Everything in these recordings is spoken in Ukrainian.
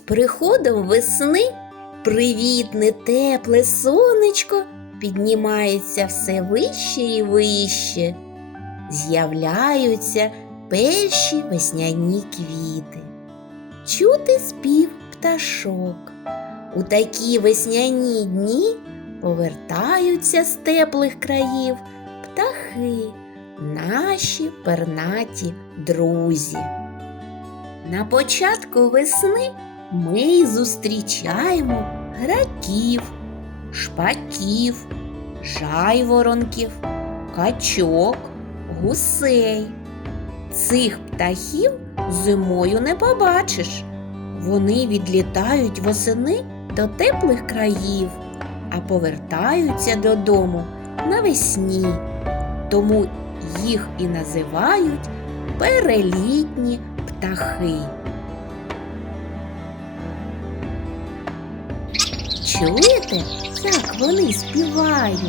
приходом весни привітне тепле сонечко піднімається все вище і вище. З'являються перші весняні квіти. Чути спів пташок. У такі весняні дні повертаються з теплих країв птахи, наші пернаті друзі. На початку весни ми зустрічаємо граків, шпаків, жайворонків, качок, гусей. Цих птахів зимою не побачиш. Вони відлітають восени до теплих країв, а повертаються додому навесні. Тому їх і називають перелітні птахи. Чуєте, як вони співають?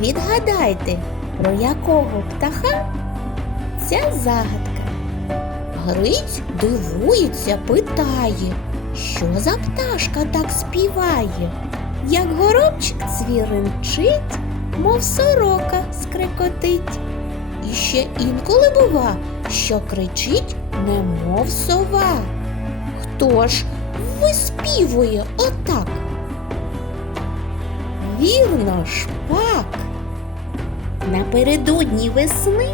Відгадайте, про якого птаха ця загадка? Гриць дивується, питає, що за пташка так співає, як горобчик цвіринчить, мов сорока скрикотить. І ще інколи бува, що кричить, немов сова. Хто ж виспівує отак? Вірно, шпак. Напередодні весни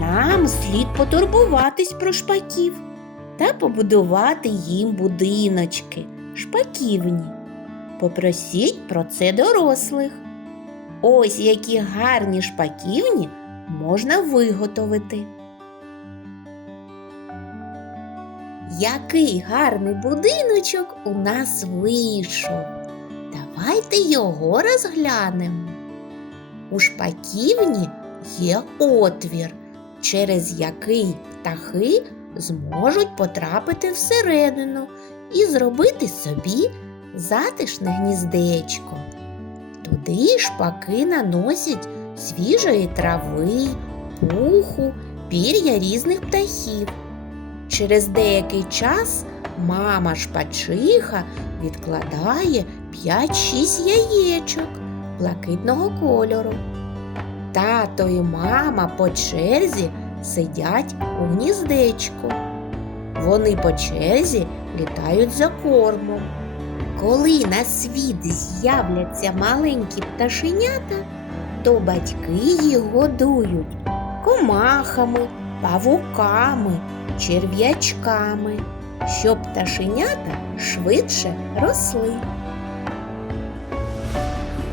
нам слід потурбуватись про шпаків та побудувати їм будиночки, шпаківні. Попросіть про це дорослих. Ось які гарні шпаківні можна виготовити. Який гарний будиночок у нас вийшов. Давайте його розглянемо. У шпаківні є отвір, через який птахи зможуть потрапити всередину і зробити собі затишне гніздечко. Туди шпаки наносять свіжої трави, пуху, пір'я різних птахів. Через деякий час мама шпачиха відкладає 5-6 яєчок блакитного кольору. Тато і мама по черзі сидять у гніздечку. Вони по черзі літають за кормом. Коли на світ з'являться маленькі пташенята, то батьки їх годують комахами, павуками, черв'ячками, щоб пташенята швидше росли.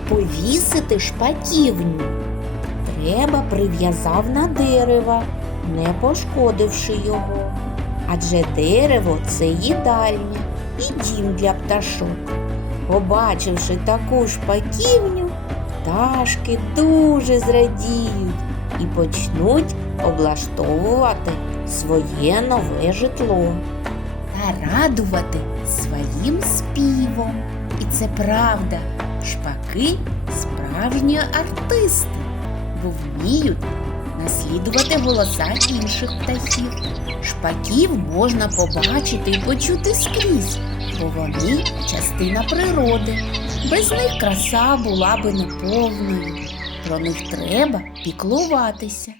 Повісити шпаківню треба прив'язав на дерево, не пошкодивши його. Адже дерево це їдальня і дім для пташок. Побачивши таку шпаківню, пташки дуже зрадіють і почнуть облаштовувати своє нове житло та радувати своїм співом. І це правда, шпаки справжні артисти, бо вміють наслідувати голоса інших птахів. Шпаків можна побачити і почути скрізь, бо вони частина природи. Без них краса була би неповною. Про них треба піклуватися.